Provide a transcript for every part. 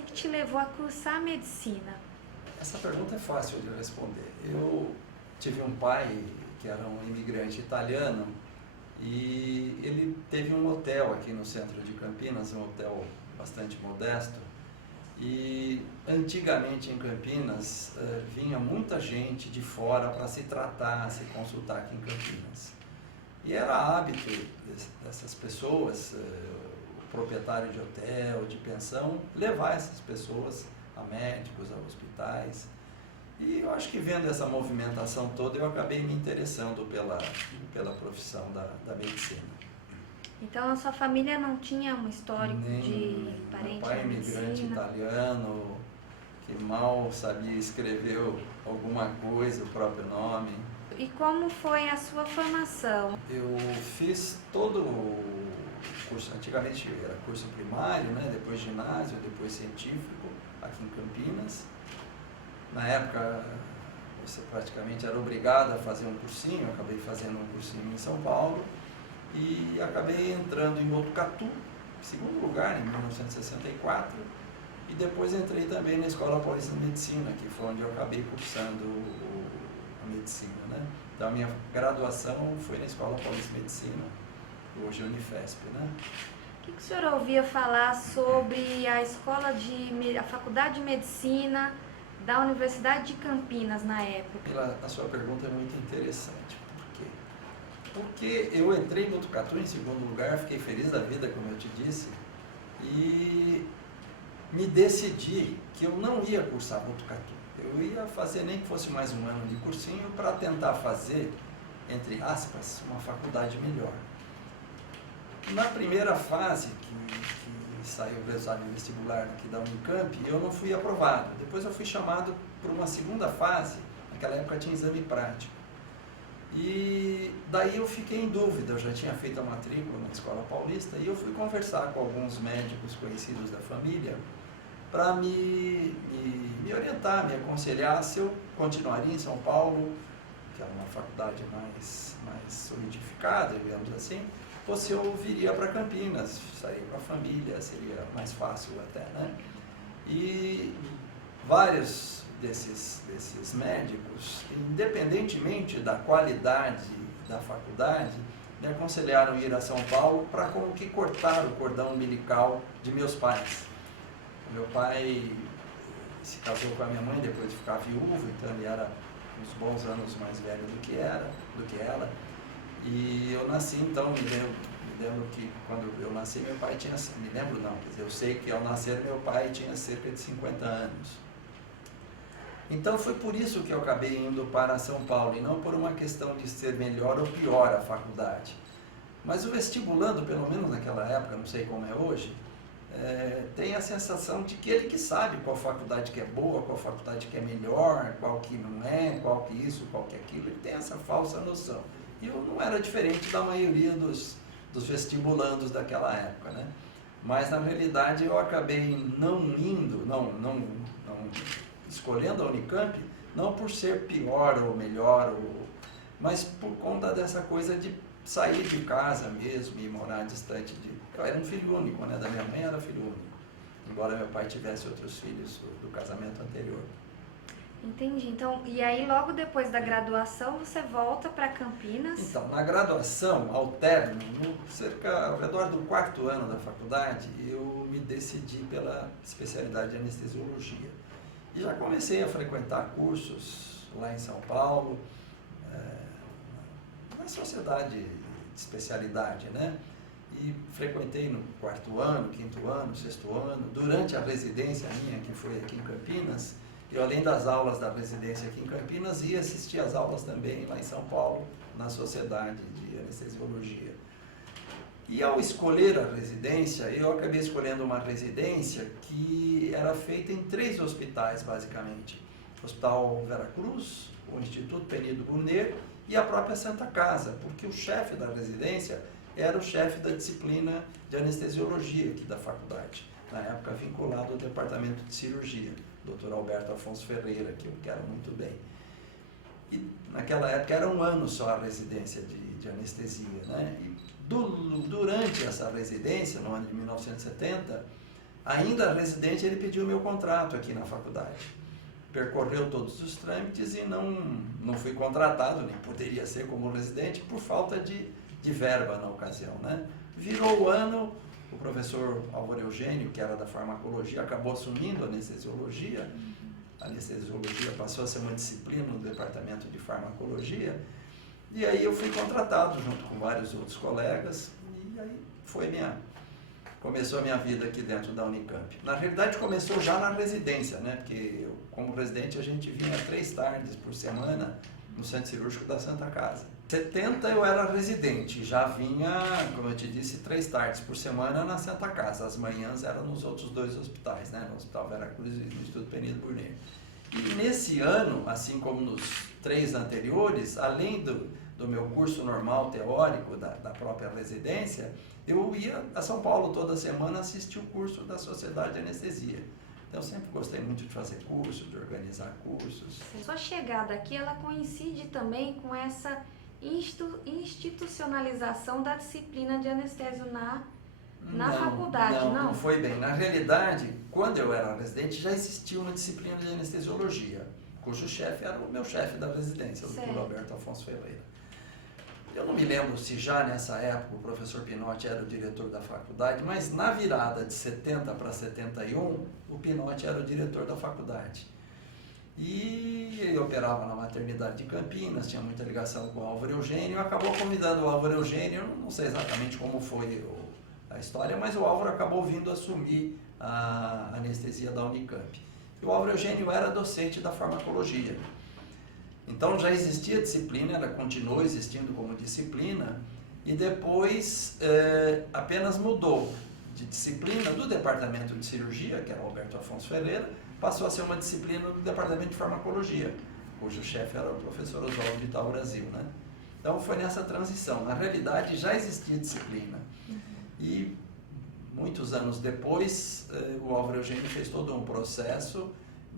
que te levou a cursar medicina? Essa pergunta é fácil de responder. Eu tive um pai que era um imigrante italiano e ele teve um hotel aqui no centro de Campinas, um hotel bastante modesto. E antigamente em Campinas vinha muita gente de fora para se tratar, se consultar aqui em Campinas. E era hábito dessas pessoas, o proprietário de hotel, de pensão, levar essas pessoas a médicos, a hospitais. E eu acho que vendo essa movimentação toda, eu acabei me interessando pela profissão da medicina. Então a sua família não tinha um histórico de parente meu pai é na imigrante medicina? italiano, que mal sabia escrever alguma coisa, o próprio nome. E como foi a sua formação? Eu fiz todo o curso, antigamente era curso primário, né? Depois ginásio, depois científico, aqui em Campinas. Na época, você praticamente era obrigado a fazer um cursinho, eu acabei fazendo um cursinho em São Paulo e acabei entrando em Botucatu, segundo lugar, em 1964, e depois entrei também na Escola Paulista de Medicina, que foi onde eu acabei cursando a medicina, né? Então a minha graduação foi na Escola Paulista de Medicina, hoje Unifesp, né? O que o senhor ouvia falar sobre a Faculdade de Medicina da Universidade de Campinas na época? A sua pergunta é muito interessante. Por quê? Porque eu entrei em Botucatu em segundo lugar, fiquei feliz da vida, como eu te disse, e me decidi que eu não ia cursar Botucatu. Eu ia fazer nem que fosse mais um ano de cursinho para tentar fazer, entre aspas, uma faculdade melhor. Na primeira fase, que saiu o resultado vestibular aqui da Unicamp, eu não fui aprovado. Depois eu fui chamado para uma segunda fase, naquela época tinha exame prático. E daí eu fiquei em dúvida, eu já tinha feito a matrícula na Escola Paulista e eu fui conversar com alguns médicos conhecidos da família para me orientar, me aconselhar se eu continuaria em São Paulo, que era uma faculdade mais solidificada, digamos assim, ou se eu viria para Campinas, sairia com a família, seria mais fácil até, né? E vários desses médicos, independentemente da qualidade da faculdade, me aconselharam ir a São Paulo para como que cortar o cordão umbilical de meus pais. Meu pai se casou com a minha mãe depois de ficar viúvo, então ele era uns bons anos mais velho do que ela. E eu nasci, então, me lembro que quando eu nasci, meu pai tinha, me lembro não, quer dizer, eu sei que ao nascer meu pai tinha cerca de 50 anos. Então foi por isso que eu acabei indo para São Paulo, e não por uma questão de ser melhor ou pior a faculdade. Mas o vestibulando, pelo menos naquela época, não sei como é hoje, tem a sensação de que ele que sabe qual faculdade que é boa, qual faculdade que é melhor, qual que não é, qual que isso, qual que aquilo, ele tem essa falsa noção. E eu não era diferente da maioria dos vestibulandos daquela época, né? Mas na realidade eu acabei não escolhendo a Unicamp, não por ser pior ou melhor, mas por conta dessa coisa de sair de casa mesmo e morar distante de... Eu era um filho único, né? Da minha mãe era filho único, embora meu pai tivesse outros filhos do casamento anterior. Entendi. Então, e aí logo depois da graduação você volta para Campinas? Então, na graduação, ao término, ao redor do quarto ano da faculdade, eu me decidi pela especialidade de anestesiologia. E já comecei a frequentar cursos lá em São Paulo, na sociedade de especialidade, né? E frequentei no quarto ano, quinto ano, sexto ano, durante a residência minha, que foi aqui em Campinas. Eu, além das aulas da residência aqui em Campinas, ia assistir às aulas também lá em São Paulo, na Sociedade de Anestesiologia. E ao escolher a residência, eu acabei escolhendo uma residência que era feita em 3 hospitais, basicamente. O Hospital Veracruz, o Instituto Penido Brunner e a própria Santa Casa, porque o chefe da residência era o chefe da disciplina de anestesiologia aqui da faculdade, na época vinculado ao departamento de cirurgia, Dr. Alberto Afonso Ferreira, que eu quero muito bem. E naquela época era 1 ano só a residência de anestesia, né? E durante essa residência, no ano de 1970, Ainda residente, ele pediu meu contrato aqui na faculdade. Percorreu todos os trâmites e não fui contratado, nem poderia ser como residente, por falta de verba na ocasião, né? Virou o ano, o professor Álvaro Eugênio, que era da farmacologia, acabou assumindo a anestesiologia. A anestesiologia passou a ser uma disciplina no departamento de farmacologia. E aí eu fui contratado junto com vários outros colegas e aí começou a minha vida aqui dentro da Unicamp. Na realidade começou já na residência, né? Porque eu, como residente a gente vinha 3 tardes por semana no Centro Cirúrgico da Santa Casa. Em 70 eu era residente, já vinha, como eu te disse, 3 tardes por semana na Santa Casa. As manhãs eram nos outros 2 hospitais, né? No Hospital Veracruz e no Instituto Penedo Burnet. E nesse ano, assim como nos 3 anteriores, além do meu curso normal teórico da própria residência, eu ia a São Paulo toda semana assistir o curso da Sociedade de Anestesia. Então, eu sempre gostei muito de fazer curso, de organizar cursos. Sua chegada aqui, ela coincide também com essa institucionalização da disciplina de anestésio na faculdade, não? Não foi bem. Na realidade, quando eu era residente, já existia uma disciplina de anestesiologia, cujo chefe era o meu chefe da residência, o Dr. Alberto Afonso Ferreira. Eu não me lembro se já nessa época o professor Pinotti era o diretor da faculdade, mas na virada de 70 para 71, o Pinotti era o diretor da faculdade. E ele operava na maternidade de Campinas, tinha muita ligação com o Álvaro Eugênio, acabou convidando o Álvaro Eugênio, não sei exatamente como foi a história, mas o Álvaro acabou vindo assumir a anestesia da Unicamp. E o Álvaro Eugênio era docente da farmacologia. Então já existia disciplina, ela continuou existindo como disciplina, e depois apenas mudou de disciplina do departamento de cirurgia, que era o Alberto Afonso Ferreira, passou a ser uma disciplina do departamento de farmacologia, cujo chefe era o professor Oswaldo de Itaú Brasil, né? Então foi nessa transição. Na realidade já existia disciplina. E muitos anos depois, o Álvaro Eugênio fez todo um processo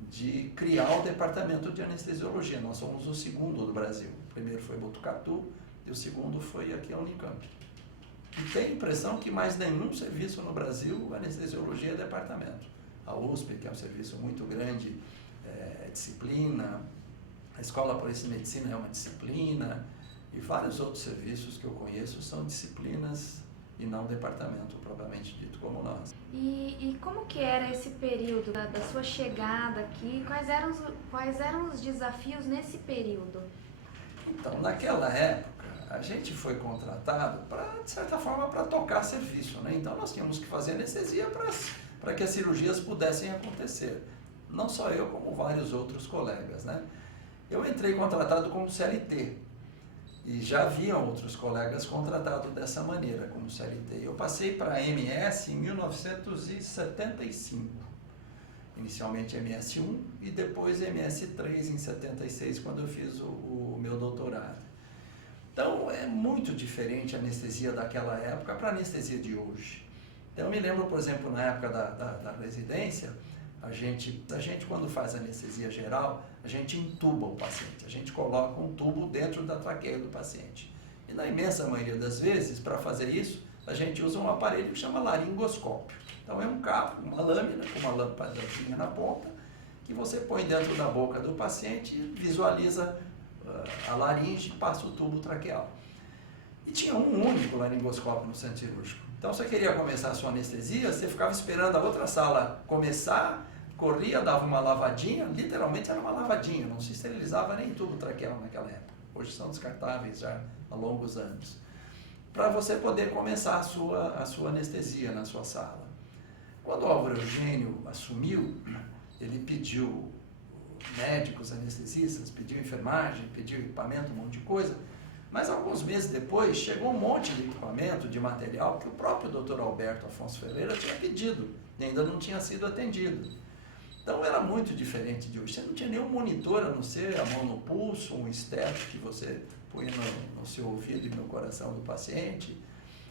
de criar o departamento de anestesiologia. Nós somos o segundo do Brasil. O primeiro foi Botucatu e o segundo foi aqui a Unicamp. E tenho a impressão que mais nenhum serviço no Brasil, anestesiologia é departamento. A USP, que é um serviço muito grande, é disciplina. A Escola Paulista de Medicina é uma disciplina. E vários outros serviços que eu conheço são disciplinas e não departamento propriamente dito como nós. E como que era esse período da sua chegada aqui? Quais eram os desafios nesse período? Então, naquela época, a gente foi contratado de certa forma, para tocar serviço, né? Então, nós tínhamos que fazer anestesia para que as cirurgias pudessem acontecer. Não só eu, como vários outros colegas, né? Eu entrei contratado como CLT. E já haviam outros colegas contratados dessa maneira, como CLT. Eu passei para a MS em 1975. Inicialmente MS1 e depois MS3 em 76, quando eu fiz o meu doutorado. Então, é muito diferente a anestesia daquela época para a anestesia de hoje. Então, eu me lembro, por exemplo, na época da residência, a gente, quando faz anestesia geral, a gente entuba o paciente, a gente coloca um tubo dentro da traqueia do paciente. E na imensa maioria das vezes, para fazer isso, a gente usa um aparelho que chama laringoscópio. Então é um cabo, uma lâmina com uma lâmpadazinha na ponta, que você põe dentro da boca do paciente, visualiza a laringe e passa o tubo traqueal. E tinha um único laringoscópio no centro cirúrgico. Então, se você queria começar a sua anestesia, você ficava esperando a outra sala começar, corria, dava uma lavadinha, literalmente era uma lavadinha, não se esterilizava nem tubo traqueal naquela época. Hoje são descartáveis já há longos anos. Para você poder começar a sua anestesia na sua sala. Quando o Álvaro Eugênio assumiu, ele pediu médicos, anestesistas, pediu enfermagem, pediu equipamento, um monte de coisa. Mas alguns meses depois, chegou um monte de equipamento, de material, que o próprio Dr. Alberto Afonso Ferreira tinha pedido e ainda não tinha sido atendido. Então era muito diferente de hoje. Você não tinha nenhum monitor, a não ser a mão no pulso, um estético que você põe no seu ouvido e no coração do paciente.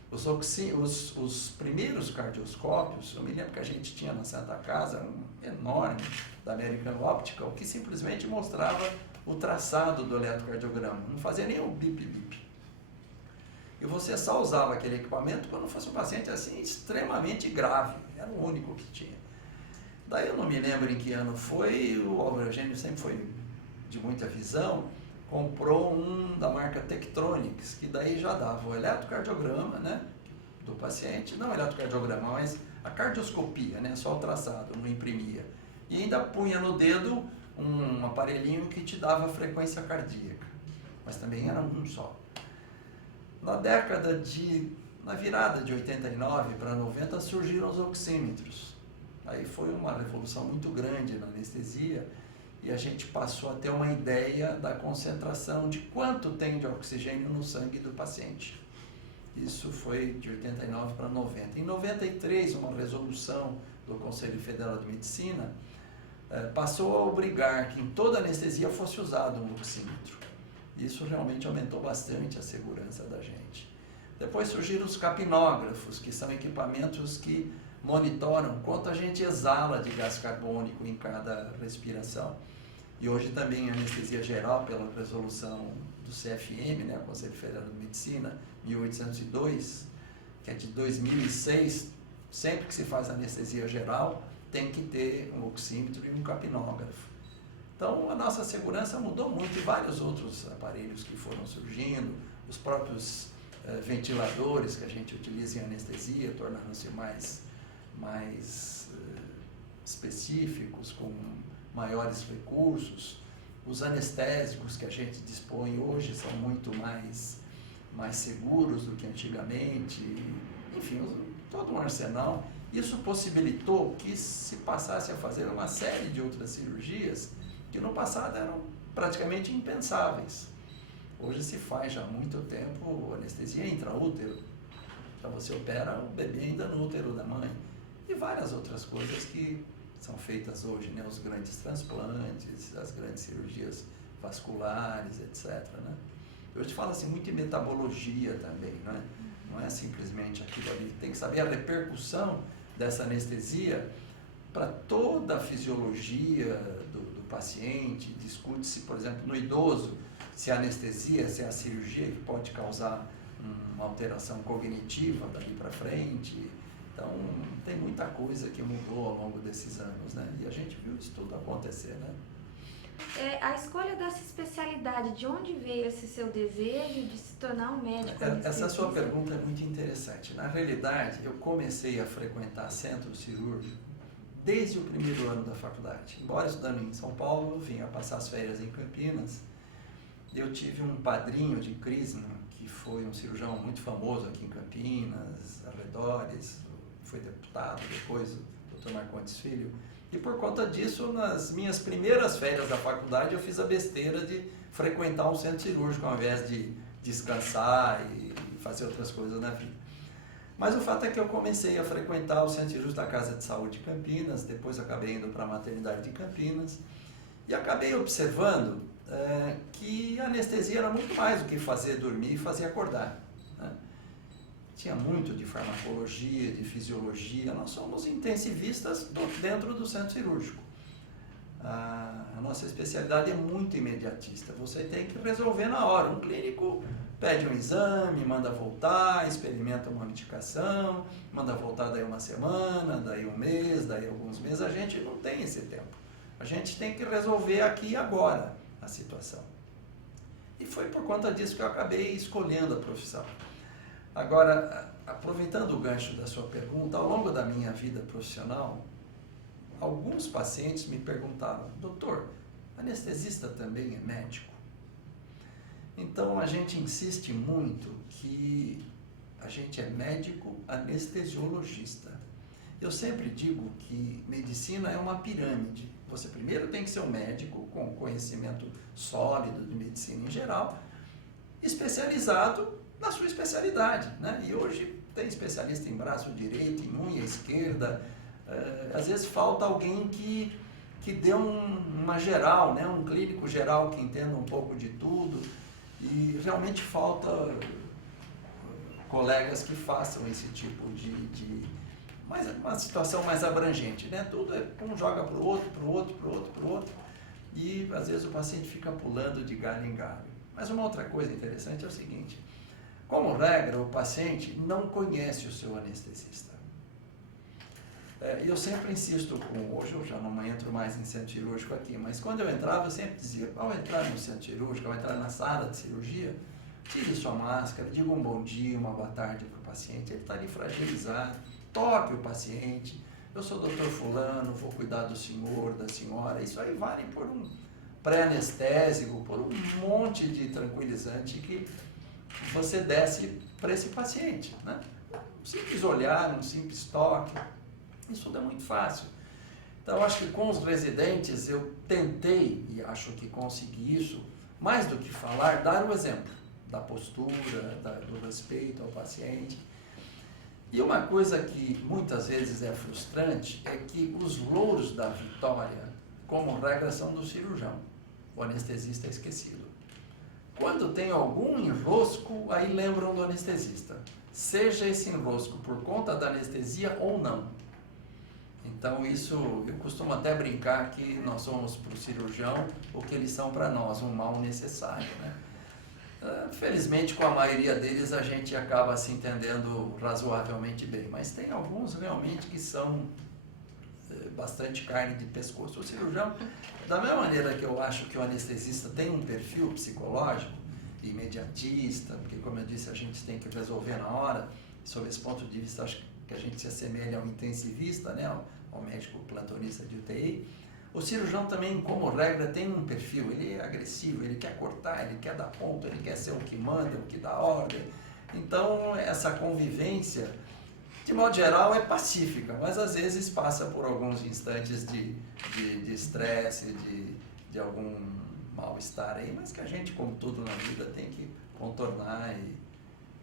Os primeiros cardioscópios, eu me lembro que a gente tinha na Santa Casa, um enorme, da American Optical, que simplesmente mostrava o traçado do eletrocardiograma, não fazia nem o bip-bip. E você só usava aquele equipamento quando fosse um paciente assim extremamente grave, era o único que tinha. Daí eu não me lembro em que ano foi, o Álvaro Eugênio sempre foi de muita visão, comprou um da marca Tektronix, que daí já dava o eletrocardiograma, né, do paciente, não o eletrocardiograma, mas a cardioscopia, né, só o traçado, não imprimia. E ainda punha no dedo um aparelhinho que te dava frequência cardíaca, mas também era um só. Na virada de 89 para 90 surgiram os oxímetros. Aí foi uma revolução muito grande na anestesia e a gente passou a ter uma ideia da concentração de quanto tem de oxigênio no sangue do paciente. Isso foi de 89 para 90. Em 93, uma resolução do Conselho Federal de Medicina passou a obrigar que em toda anestesia fosse usado um oxímetro. Isso realmente aumentou bastante a segurança da gente. Depois surgiram os capnógrafos, que são equipamentos que monitoram quanto a gente exala de gás carbônico em cada respiração. E hoje também a anestesia geral, pela resolução do CFM, né, Conselho Federal de Medicina, 1802, que é de 2006, sempre que se faz anestesia geral, tem que ter um oxímetro e um capnógrafo. Então, a nossa segurança mudou muito e vários outros aparelhos que foram surgindo, os próprios ventiladores que a gente utiliza em anestesia, tornaram-se mais específicos, com maiores recursos. Os anestésicos que a gente dispõe hoje são muito mais seguros do que antigamente. Enfim, todo um arsenal. Isso possibilitou que se passasse a fazer uma série de outras cirurgias que no passado eram praticamente impensáveis. Hoje se faz já há muito tempo anestesia intraútero. Então você opera o bebê ainda no útero da mãe. E várias outras coisas que são feitas hoje, né? Os grandes transplantes, as grandes cirurgias vasculares, etc. Né? Hoje fala-se muito em metabologia também, né? Não é simplesmente aquilo ali. Tem que saber a repercussão dessa anestesia para toda a fisiologia do paciente. Discute-se, por exemplo, no idoso, se a anestesia, se é a cirurgia que pode causar uma alteração cognitiva dali para frente. Então, tem muita coisa que mudou ao longo desses anos, né? E a gente viu isso tudo acontecer, né? A escolha dessa especialidade, de onde veio esse seu desejo de se tornar um médico anestesista? Essa sua pergunta é muito interessante. Na realidade, eu comecei a frequentar centro cirúrgico desde o primeiro ano da faculdade. Embora estudando em São Paulo, eu vinha passar as férias em Campinas. Eu tive um padrinho de crisma, que foi um cirurgião muito famoso aqui em Campinas, arredores, foi deputado depois, o Dr. Marcondes Filho. E por conta disso, nas minhas primeiras férias da faculdade, eu fiz a besteira de frequentar um centro cirúrgico, ao invés de descansar e fazer outras coisas na vida. Mas o fato é que eu comecei a frequentar o centro cirúrgico da Casa de Saúde de Campinas, depois acabei indo para a maternidade de Campinas, e acabei observando que a anestesia era muito mais do que fazer dormir e fazer acordar, né? Tinha muito de farmacologia, de fisiologia. Nós somos intensivistas dentro do centro cirúrgico. A nossa especialidade é muito imediatista. Você tem que resolver na hora. Um clínico pede um exame, manda voltar, experimenta uma medicação, manda voltar daí uma semana, daí um mês, daí alguns meses. A gente não tem esse tempo. A gente tem que resolver aqui e agora a situação. E foi por conta disso que eu acabei escolhendo a profissão. Agora, aproveitando o gancho da sua pergunta, ao longo da minha vida profissional, alguns pacientes me perguntaram: doutor, anestesista também é médico? Então a gente insiste muito que a gente é médico anestesiologista. Eu sempre digo que medicina é uma pirâmide. Você primeiro tem que ser um médico com conhecimento sólido de medicina em geral, especializado na sua especialidade, né? E hoje tem especialista em braço direito, em unha esquerda. Às vezes falta alguém que dê uma geral, né? Um clínico geral que entenda um pouco de tudo, e realmente falta colegas que façam esse tipo de uma situação mais abrangente, né? Tudo um joga para o outro, e às vezes o paciente fica pulando de galho em galho. Mas uma outra coisa interessante é o seguinte: Como regra, o paciente não conhece o seu anestesista. Eu sempre insisto hoje eu já não entro mais em centro cirúrgico aqui, mas quando eu entrava, eu sempre dizia, ao entrar no centro cirúrgico, ao entrar na sala de cirurgia, tire sua máscara, diga um bom dia, uma boa tarde para o paciente, ele está ali fragilizado, toque o paciente, eu sou doutor fulano, vou cuidar do senhor, da senhora, isso aí vale por um pré-anestésico, por um monte de tranquilizante que você desce para esse paciente, né? Um simples olhar, um simples toque, isso tudo é muito fácil. Então, acho que com os residentes eu tentei, e acho que consegui isso, mais do que falar, dar o exemplo da postura, do respeito ao paciente. E uma coisa que muitas vezes é frustrante é que os louros da vitória, como regra, são do cirurgião. O anestesista é esquecido. Quando tem algum enrosco, aí lembram do anestesista. Seja esse enrosco por conta da anestesia ou não. Então isso, eu costumo até brincar que nós somos para o cirurgião o que eles são para nós, um mal necessário, né? Felizmente com a maioria deles a gente acaba se entendendo razoavelmente bem, mas tem alguns realmente que são bastante carne de pescoço. O cirurgião, da mesma maneira que eu acho que o anestesista tem um perfil psicológico, imediatista, porque como eu disse a gente tem que resolver na hora, sob esse ponto de vista acho que a gente se assemelha ao intensivista, né, ao médico plantonista de UTI. O cirurgião também, como regra, tem um perfil, ele é agressivo, ele quer cortar, ele quer dar ponto, ele quer ser o que manda, o que dá ordem. Então, essa convivência, de modo geral, é pacífica, mas às vezes passa por alguns instantes de estresse, de algum mal-estar aí, mas que a gente, como tudo na vida, tem que contornar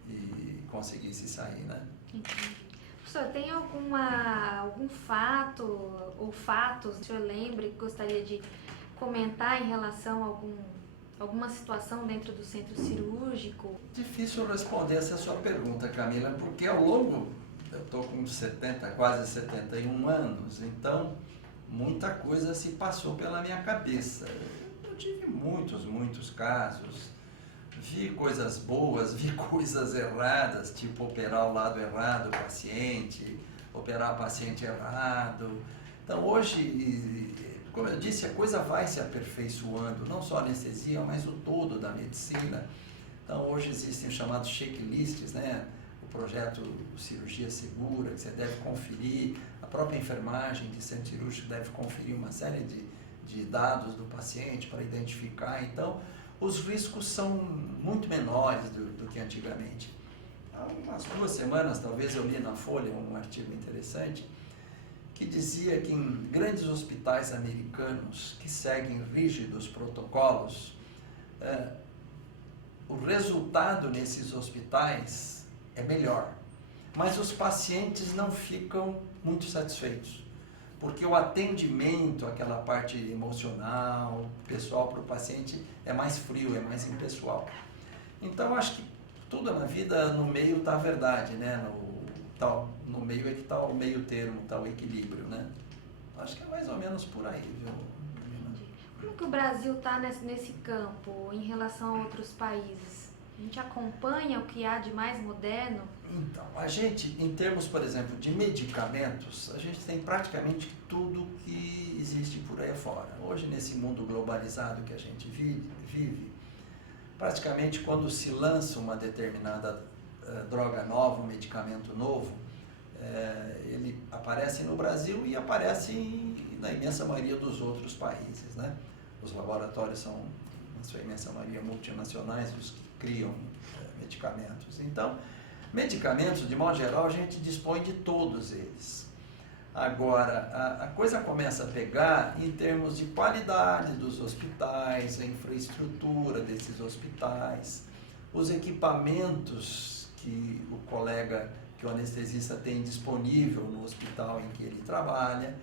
e conseguir se sair, né? Entendi. Professor, tem algum fato ou fatos que o senhor lembre que gostaria de comentar em relação a alguma situação dentro do centro cirúrgico? Difícil responder essa sua pergunta, Camila, porque ao longo, eu estou com quase 71 anos, então muita coisa se passou pela minha cabeça. Eu tive muitos casos. Vi coisas boas, vi coisas erradas, tipo operar o lado errado do paciente, operar o paciente errado. Então hoje, como eu disse, a coisa vai se aperfeiçoando, não só a anestesia, mas o todo da medicina. Então hoje existem os chamados checklists, né? O projeto Cirurgia Segura, que você deve conferir, a própria enfermagem de centro cirúrgico deve conferir uma série de dados do paciente para identificar. Então, os riscos são muito menores do que antigamente. Há umas 2 semanas, talvez, eu li na Folha um artigo interessante que dizia que em grandes hospitais americanos que seguem rígidos protocolos, o resultado nesses hospitais é melhor, mas os pacientes não ficam muito satisfeitos. Porque o atendimento, aquela parte emocional, pessoal para o paciente, é mais frio, é mais impessoal. Então, acho que tudo na vida, no meio está a verdade, né? No meio é que está o meio termo, está o equilíbrio, né? Acho que é mais ou menos por aí, viu? Como que o Brasil está nesse campo em relação a outros países? A gente acompanha o que há de mais moderno? Então, a gente, em termos, por exemplo, de medicamentos, a gente tem praticamente tudo que existe por aí fora. Hoje, nesse mundo globalizado que a gente vive, praticamente quando se lança uma determinada droga nova, um medicamento novo, ele aparece no Brasil e aparece na imensa maioria dos outros países, né? Os laboratórios são, na sua imensa maioria, multinacionais, os que criam medicamentos. Então, medicamentos, de modo geral, a gente dispõe de todos eles. Agora, a coisa começa a pegar em termos de qualidade dos hospitais, a infraestrutura desses hospitais, os equipamentos que o anestesista tem disponível no hospital em que ele trabalha.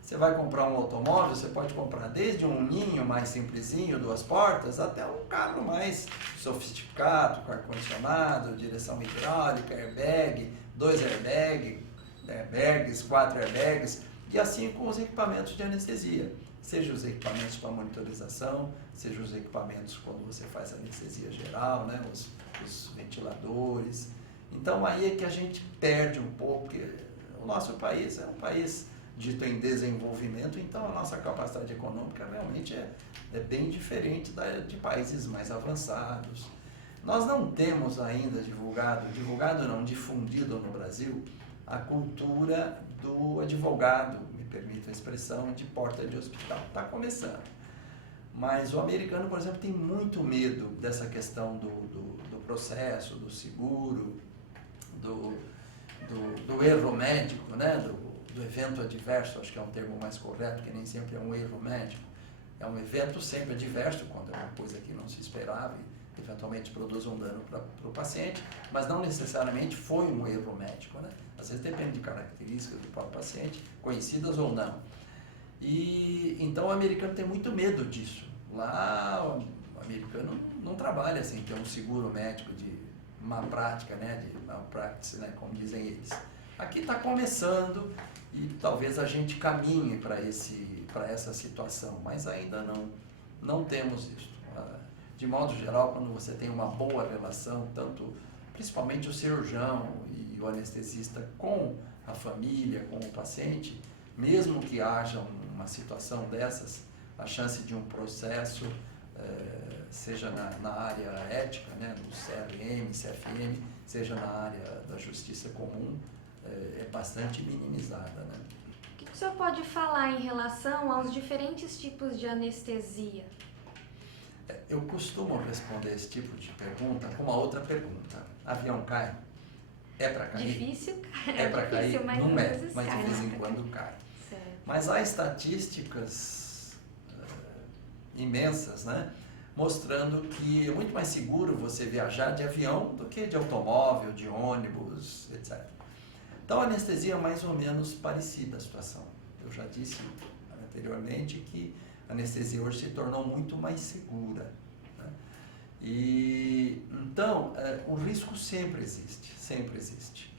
Você vai comprar um automóvel, você pode comprar desde um ninho mais simplesinho, 2 portas, até um carro mais sofisticado, com ar-condicionado, direção hidráulica, airbag, 2 airbags, 4 airbags. E assim com os equipamentos de anestesia, seja os equipamentos para monitorização, seja os equipamentos quando você faz anestesia geral, né, os ventiladores. Então aí é que a gente perde um pouco, porque o nosso país é um país dito em desenvolvimento, então a nossa capacidade econômica realmente é bem diferente de países mais avançados. Nós não temos ainda difundido no Brasil a cultura do advogado, me permita a expressão, de porta de hospital. Está começando. Mas o americano, por exemplo, tem muito medo dessa questão do processo, do seguro, do erro médico, né? do evento adverso, acho que é um termo mais correto, porque nem sempre é um erro médico. É um evento sempre adverso, quando é uma coisa que não se esperava e eventualmente produz um dano para o paciente, mas não necessariamente foi um erro médico, né? Às vezes depende de características do próprio paciente, conhecidas ou não. E então o americano tem muito medo disso. Lá o americano não trabalha sem ter um seguro médico de má prática, né? De malpractice, né? Como dizem eles. Aqui está começando e talvez a gente caminhe para essa situação, mas ainda não temos isso. De modo geral, quando você tem uma boa relação, principalmente o cirurgião e o anestesista com a família, com o paciente, mesmo que haja uma situação dessas, a chance de um processo, seja na área ética, né, do CRM, CFM, seja na área da justiça comum, é bastante minimizada, né? O que o senhor pode falar em relação aos diferentes tipos de anestesia? Eu costumo responder esse tipo de pergunta com uma outra pergunta. Avião cai? É para cair? Difícil, é para cair? Mas não é, vezes mas cai, de vez em né? quando cai. Certo. Mas há estatísticas imensas, né? Mostrando que é muito mais seguro você viajar de avião do que de automóvel, de ônibus, etc. Então a anestesia é mais ou menos parecida a situação. Eu já disse anteriormente que a anestesia hoje se tornou muito mais segura, né? E então o risco sempre existe, sempre existe.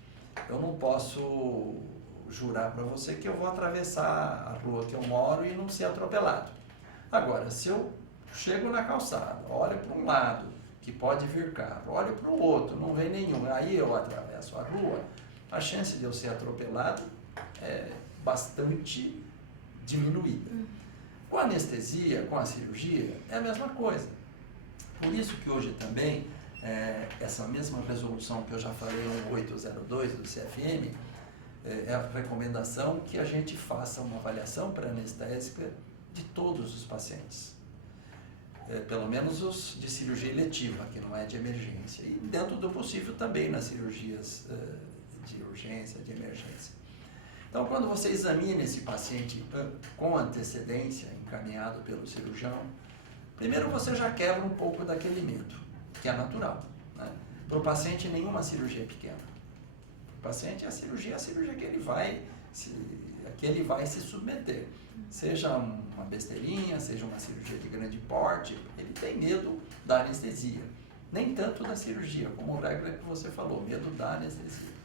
Eu não posso jurar para você que eu vou atravessar a rua que eu moro e não ser atropelado. Agora, se eu chego na calçada, olho para um lado que pode vir carro, olho para o outro, não vem nenhum, aí eu atravesso a rua, a chance de eu ser atropelado é bastante diminuída. Com a anestesia, com a cirurgia, é a mesma coisa. Por isso que hoje também, essa mesma resolução que eu já falei, 1802 do CFM, é a recomendação que a gente faça uma avaliação pré-anestésica de todos os pacientes. Pelo menos os de cirurgia eletiva, que não é de emergência. E dentro do possível também nas cirurgias de urgência, de emergência. Então, quando você examina esse paciente com antecedência, encaminhado pelo cirurgião, primeiro você já quebra um pouco daquele medo, que é natural, né? Para o paciente, nenhuma cirurgia é pequena. Para o paciente, a cirurgia é a cirurgia que ele vai se submeter. Seja uma besteirinha, seja uma cirurgia de grande porte, ele tem medo da anestesia. Nem tanto da cirurgia, como o regra que você falou, medo da anestesia.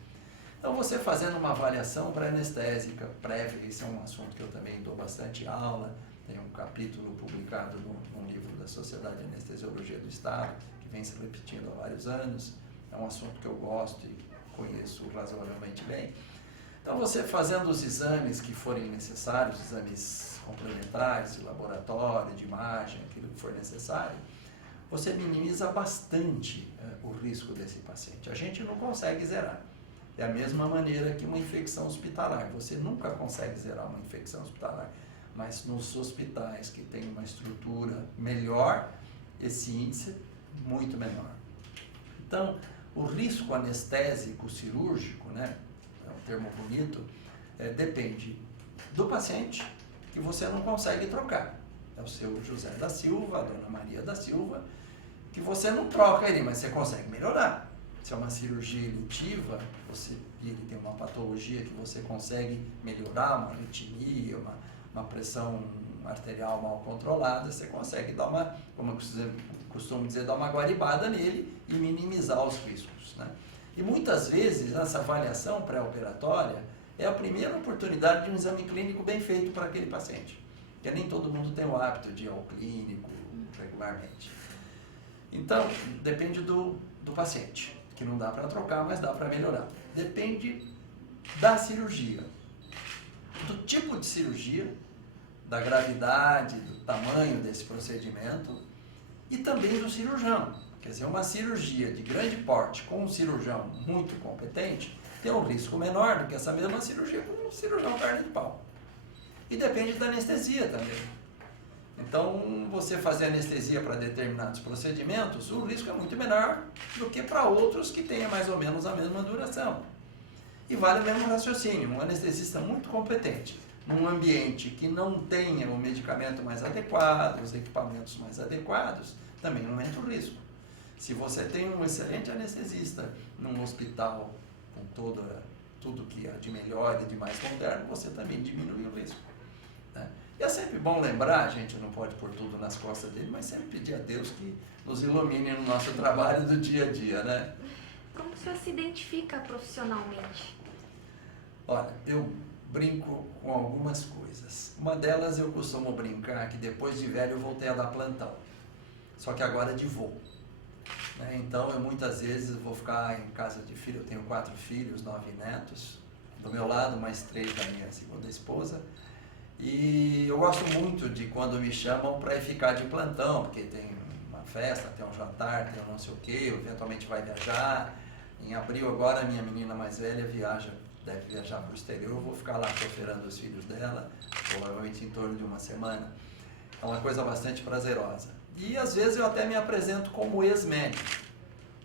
Então, você fazendo uma avaliação pré-anestésica prévia, esse é um assunto que eu também dou bastante aula, tem um capítulo publicado num livro da Sociedade de Anestesiologia do Estado, que vem se repetindo há vários anos, é um assunto que eu gosto e conheço razoavelmente bem. Então, você fazendo os exames que forem necessários, exames complementares, de laboratório, de imagem, aquilo que for necessário, você minimiza bastante o risco desse paciente. A gente não consegue zerar. É a mesma maneira que uma infecção hospitalar. Você nunca consegue zerar uma infecção hospitalar, mas nos hospitais que têm uma estrutura melhor, esse índice é muito menor. Então, o risco anestésico cirúrgico, né, é um termo bonito, depende do paciente que você não consegue trocar. É o seu José da Silva, a dona Maria da Silva, que você não troca ele, mas você consegue melhorar. Se é uma cirurgia eletiva, ele tem uma patologia que você consegue melhorar, uma arritmia, uma pressão arterial mal controlada, você consegue dar uma, como eu costumo dizer, dar uma guaribada nele e minimizar os riscos, né? E muitas vezes essa avaliação pré-operatória, é a primeira oportunidade de um exame clínico bem feito para aquele paciente. Porque nem todo mundo tem o hábito de ir ao clínico regularmente. Então, depende do paciente, que não dá para trocar, mas dá para melhorar. Depende da cirurgia, do tipo de cirurgia, da gravidade, do tamanho desse procedimento e também do cirurgião. Quer dizer, uma cirurgia de grande porte com um cirurgião muito competente tem um risco menor do que essa mesma cirurgia com um cirurgião carne de pau. E depende da anestesia também. Então, você fazer anestesia para determinados procedimentos, o risco é muito menor do que para outros que tenham mais ou menos a mesma duração. E vale o mesmo raciocínio, um anestesista muito competente, num ambiente que não tenha o medicamento mais adequado, os equipamentos mais adequados, também aumenta o risco. Se você tem um excelente anestesista num hospital com tudo que há de melhor e de mais moderno, você também diminui o risco, né? E é sempre bom lembrar, a gente não pode pôr tudo nas costas dele, mas sempre pedir a Deus que nos ilumine no nosso trabalho do dia a dia, né? Como o senhor se identifica profissionalmente? Olha, eu brinco com algumas coisas. Uma delas eu costumo brincar que depois de velho eu voltei a dar plantão, só que agora de voo. Então eu muitas vezes vou ficar em casa de filho, eu tenho 4 filhos, 9 netos, do meu lado mais 3 da minha segunda esposa. E eu gosto muito de quando me chamam para ficar de plantão, porque tem uma festa, tem um jantar, tem um não sei o quê, eventualmente vai viajar. Em abril agora a minha menina mais velha deve viajar para o exterior, eu vou ficar lá operando os filhos dela, provavelmente em torno de uma semana. É uma coisa bastante prazerosa. E às vezes eu até me apresento como ex-médico.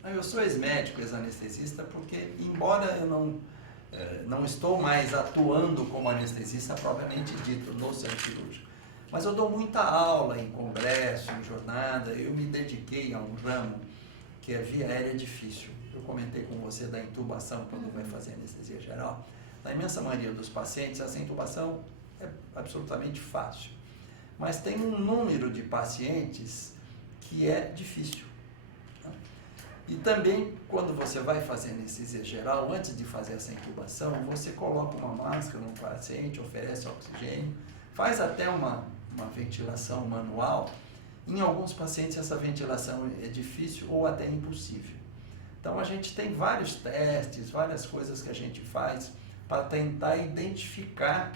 Eu sou ex-médico, ex-anestesista, porque embora eu não estou mais atuando como anestesista propriamente dito no centro cirúrgico, mas eu dou muita aula em congresso, em jornada, eu me dediquei a um ramo que é via aérea difícil. Eu comentei com você da intubação quando vai fazer anestesia geral. Na imensa maioria dos pacientes, essa intubação é absolutamente fácil. Mas tem um número de pacientes que é difícil. E também, quando você vai fazer anestesia geral, antes de fazer essa intubação, você coloca uma máscara no paciente, oferece oxigênio, faz até uma ventilação manual. Em alguns pacientes, essa ventilação é difícil ou até impossível. Então, a gente tem vários testes, várias coisas que a gente faz para tentar identificar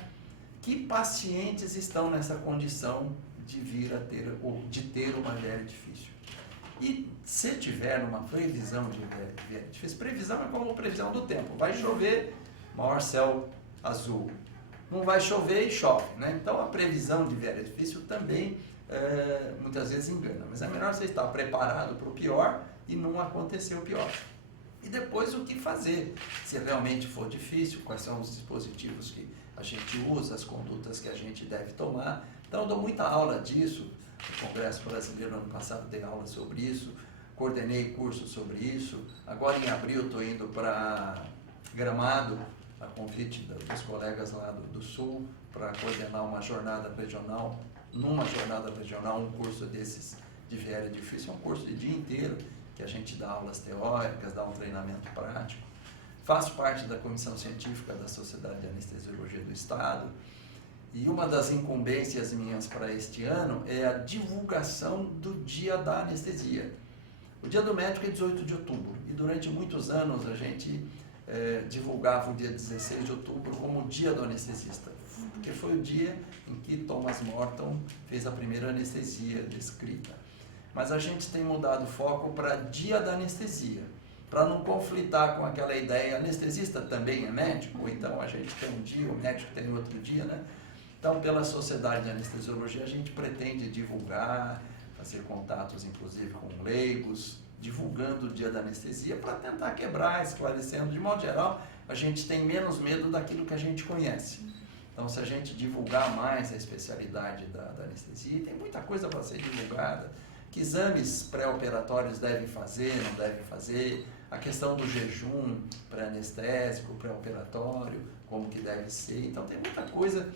que pacientes estão nessa condição de vir a ter ou de ter uma VL difícil. E se tiver uma previsão de VL difícil, previsão é como previsão do tempo. Vai chover, maior céu azul. Não vai chover e chove, né? Então a previsão de VL difícil também muitas vezes engana. Mas é melhor você estar preparado para o pior e não acontecer o pior. E depois o que fazer, se realmente for difícil, quais são os dispositivos que a gente usa, as condutas que a gente deve tomar. Então eu dou muita aula disso, no Congresso Brasileiro ano passado dei aula sobre isso, coordenei cursos sobre isso. Agora em abril estou indo para Gramado, a convite dos colegas lá do Sul, para coordenar uma jornada regional. Numa jornada regional, um curso desses de VL difícil, é um curso de dia inteiro, que a gente dá aulas teóricas, dá um treinamento prático. Faço parte da comissão científica da Sociedade de Anestesiologia do Estado e uma das incumbências minhas para este ano é a divulgação do Dia da Anestesia. O Dia do Médico é 18 de outubro e durante muitos anos a gente divulgava o dia 16 de outubro como o Dia do Anestesista, porque foi o dia em que Thomas Morton fez a primeira anestesia descrita. Mas a gente tem mudado o foco para Dia da Anestesia, para não conflitar com aquela ideia, anestesista também é médico, ou então a gente tem um dia, o médico tem outro dia, né? Então, pela Sociedade de Anestesiologia, a gente pretende divulgar, fazer contatos, inclusive, com leigos, divulgando o Dia da Anestesia, para tentar quebrar, esclarecendo. De modo geral, a gente tem menos medo daquilo que a gente conhece. Então, se a gente divulgar mais a especialidade da anestesia, tem muita coisa para ser divulgada. Que exames pré-operatórios devem fazer, não devem fazer, a questão do jejum pré-anestésico, pré-operatório, como que deve ser. Então tem muita coisa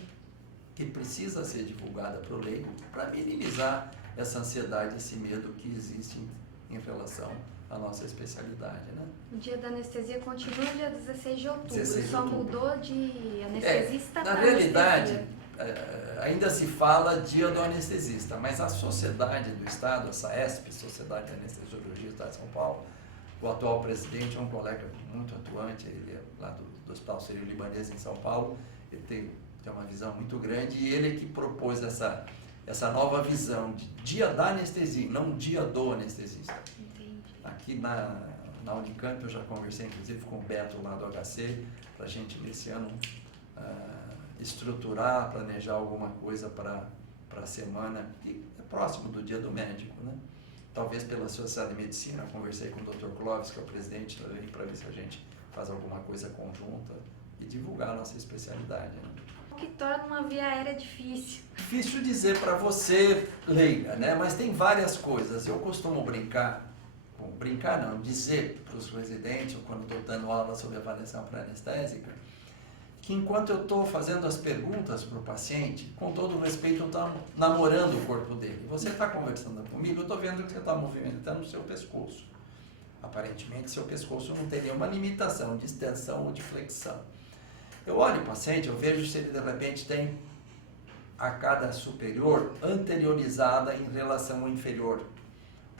que precisa ser divulgada para o leigo para minimizar essa ansiedade, esse medo que existe em relação a nossa especialidade, né? O dia da anestesia continua dia 16 de outubro, 16 de só outubro. mudou de anestesista Na para realidade, anestesia. ainda se fala dia do anestesista, mas a sociedade do Estado, a SAESP, Sociedade de Anestesiologia do Estado de São Paulo, o atual presidente é um colega muito atuante, ele é lá do Hospital Sírio-Libanês em São Paulo, ele tem uma visão muito grande e ele é que propôs essa nova visão de dia da anestesia, não dia do anestesista. Entendi. Aqui na Unicamp eu já conversei inclusive com o Beto lá do HC, para a gente nesse ano estruturar, planejar alguma coisa para a semana, que é próximo do dia do médico, né? Talvez pela Sociedade de Medicina, eu conversei com o Dr. Clóvis, que é o presidente, para ver se a gente faz alguma coisa conjunta e divulgar a nossa especialidade, né? O que torna uma via aérea difícil. Difícil dizer para você, leiga, né? Mas tem várias coisas. Eu costumo dizer para os residentes, ou quando estou dando aula sobre avaliação pré-anestésica, que enquanto eu estou fazendo as perguntas para o paciente, com todo o respeito, eu estou namorando o corpo dele. Você está conversando comigo, eu estou vendo que você está movimentando o seu pescoço. Aparentemente, seu pescoço não tem nenhuma limitação de extensão ou de flexão. Eu olho o paciente, eu vejo se ele de repente tem a arcada superior anteriorizada em relação ao inferior.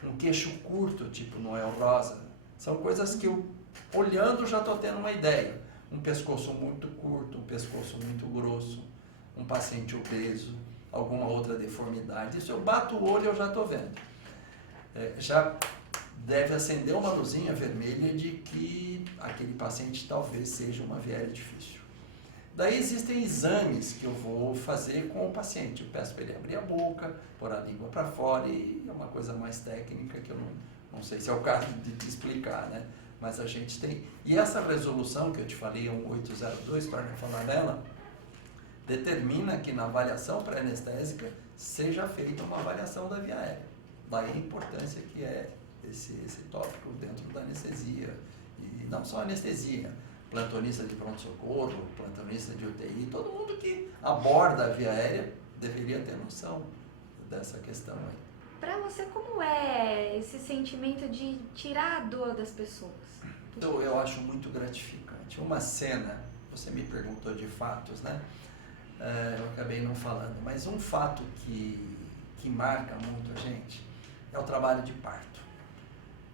Um queixo curto, tipo Noel Rosa. São coisas que eu, olhando, já estou tendo uma ideia. Um pescoço muito curto, um pescoço muito grosso, um paciente obeso, alguma outra deformidade. Isso eu bato o olho e eu já estou vendo. Já deve acender uma luzinha vermelha de que aquele paciente talvez seja uma via aérea difícil. Daí existem exames que eu vou fazer com o paciente. Eu peço para ele abrir a boca, pôr a língua para fora, e é uma coisa mais técnica que eu não sei se é o caso de te explicar, né? Mas a gente tem... E essa resolução que eu te falei, 1802, para não falar dela, determina que na avaliação pré-anestésica seja feita uma avaliação da via aérea. Daí a importância que é esse tópico dentro da anestesia. E não só anestesia, plantonista de pronto-socorro, plantonista de UTI, todo mundo que aborda a via aérea deveria ter noção dessa questão aí. Para você, como é esse sentimento de tirar a dor das pessoas? Então, eu acho muito gratificante. Uma cena, você me perguntou de fatos, né? Eu acabei não falando, mas um fato que marca muito a gente é o trabalho de parto.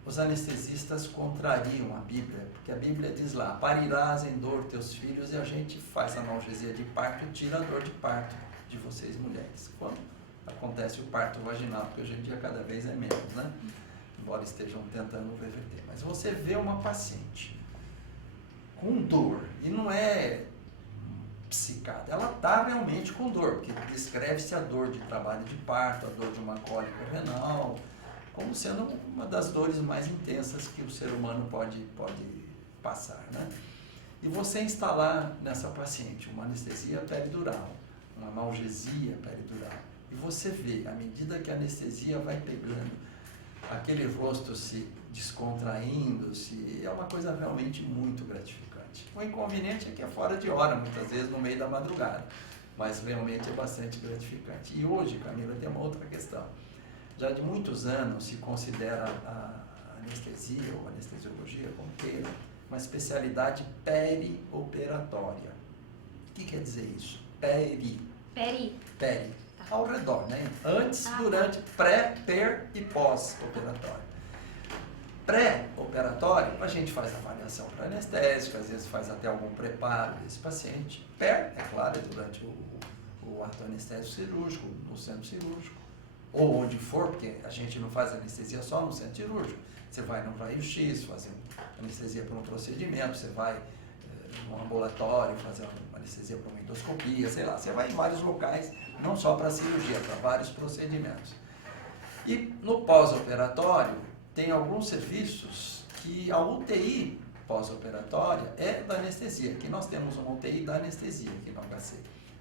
Os anestesistas contrariam a Bíblia, porque a Bíblia diz lá, parirás em dor teus filhos, e a gente faz analgesia de parto e tira a dor de parto de vocês mulheres. Quando acontece o parto vaginal, porque hoje em dia cada vez é menos, né? Embora estejam tentando reverter. Mas você vê uma paciente com dor, e não é psicada, ela está realmente com dor, porque descreve-se a dor de trabalho de parto, a dor de uma cólica renal, como sendo uma das dores mais intensas que o ser humano pode passar, né? E você instalar nessa paciente uma anestesia peridural, uma analgesia peridural, e você vê, à medida que a anestesia vai pegando, aquele rosto se descontraindo, é uma coisa realmente muito gratificante. O inconveniente é que é fora de hora, muitas vezes no meio da madrugada, mas realmente é bastante gratificante. E hoje, Camila, tem uma outra questão. Já de muitos anos se considera a anestesia ou anestesiologia, como queira, uma especialidade perioperatória. O que quer dizer isso? Peri. Ao redor, né? Antes, durante, pré, per e pós-operatório. Pré-operatório, a gente faz avaliação pré-anestésica, às vezes faz até algum preparo desse paciente. Per, é claro, é durante o ato anestésico cirúrgico, no centro cirúrgico, ou onde for, porque a gente não faz anestesia só no centro cirúrgico. Você vai no raio-x, fazer anestesia para um procedimento, você vai no ambulatório fazer uma anestesia para uma endoscopia, sei lá. Você vai em vários locais, não só para cirurgia, para vários procedimentos. E no pós-operatório, tem alguns serviços que a UTI pós-operatória é da anestesia. Aqui nós temos uma UTI da anestesia aqui no HC.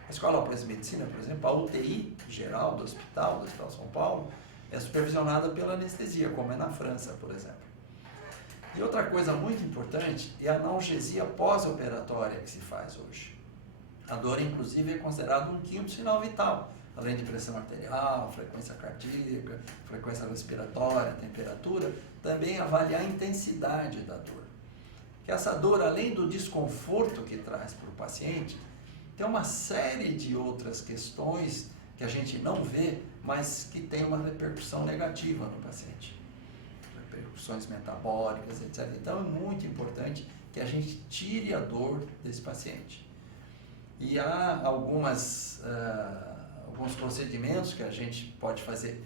A Escola Alpes de Medicina, por exemplo, a UTI geral do Hospital São Paulo, é supervisionada pela anestesia, como é na França, por exemplo. E outra coisa muito importante é a analgesia pós-operatória que se faz hoje. A dor, inclusive, é considerada um quinto sinal vital. além de pressão arterial, frequência cardíaca, frequência respiratória, temperatura, também avaliar a intensidade da dor. Que essa dor, além do desconforto que traz para o paciente, tem uma série de outras questões que a gente não vê, mas que tem uma repercussão negativa no paciente. Repercussões metabólicas, etc. Então é muito importante que a gente tire a dor desse paciente. E há alguns procedimentos que a gente pode fazer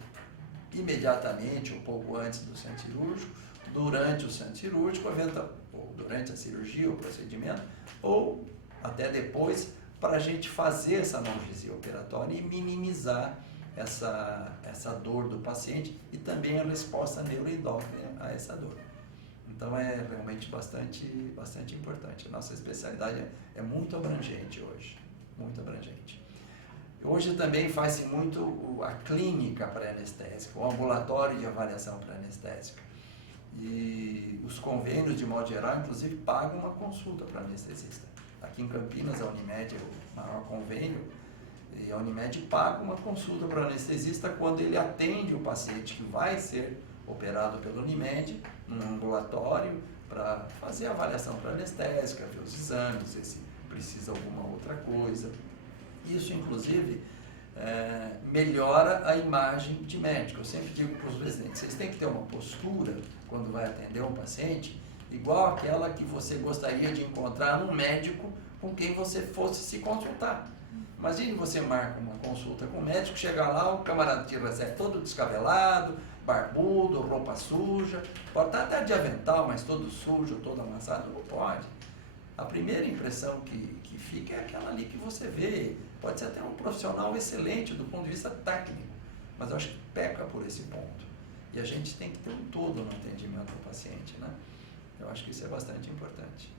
imediatamente, um pouco antes do centro cirúrgico, durante o centro cirúrgico, ou durante a cirurgia, o procedimento, ou até depois, para a gente fazer essa analgesia operatória e minimizar essa dor do paciente e também a resposta neuroendócrina a essa dor. Então é realmente bastante importante. A nossa especialidade é muito abrangente hoje, muito abrangente. Hoje também faz-se muito a clínica pré-anestésica, o ambulatório de avaliação pré-anestésica. E os convênios, de modo geral, inclusive, pagam uma consulta para anestesista. Aqui em Campinas, a Unimed é o maior convênio, e a Unimed paga uma consulta para o anestesista quando ele atende o paciente que vai ser operado pela Unimed, num ambulatório, para fazer a avaliação pré-anestésica, ver os exames, ver se precisa alguma outra coisa. Isso, inclusive, melhora a imagem de médico. Eu sempre digo para os residentes, vocês têm que ter uma postura, quando vai atender um paciente, igual aquela que você gostaria de encontrar num médico com quem você fosse se consultar. Imagine você marca uma consulta com o médico, chega lá, o camarada te recebe todo descabelado, barbudo, roupa suja, pode estar até de avental, mas todo sujo, todo amassado, não pode. A primeira impressão que fica é aquela ali que você vê. Pode ser até um profissional excelente do ponto de vista técnico, mas eu acho que peca por esse ponto. E a gente tem que ter um todo no atendimento do paciente, né? Eu acho que isso é bastante importante.